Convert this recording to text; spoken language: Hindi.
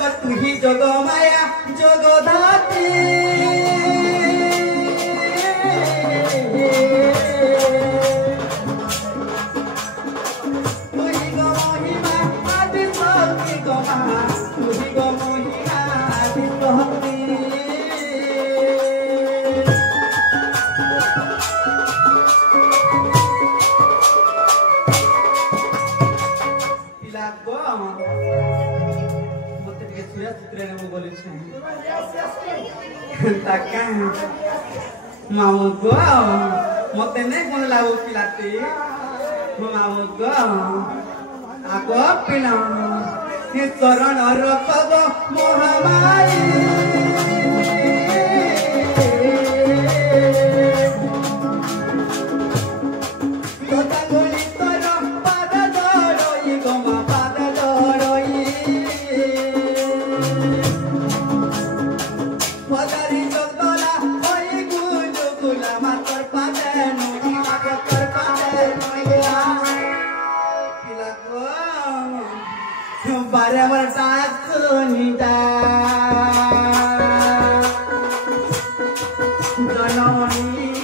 तू ही जग माया जगदाती तू ही गो महिमा आदि शक्ति गमा तू ही गो महिमा आदि शक्ति mau go mate ne kon lau pilati mau go aku pila ni saran rakab mohamai tota goli toro pada doroi goma pada doroi padari jogala oi gulo gula matar pada noni matar pada noya pilako barabar takunita janoni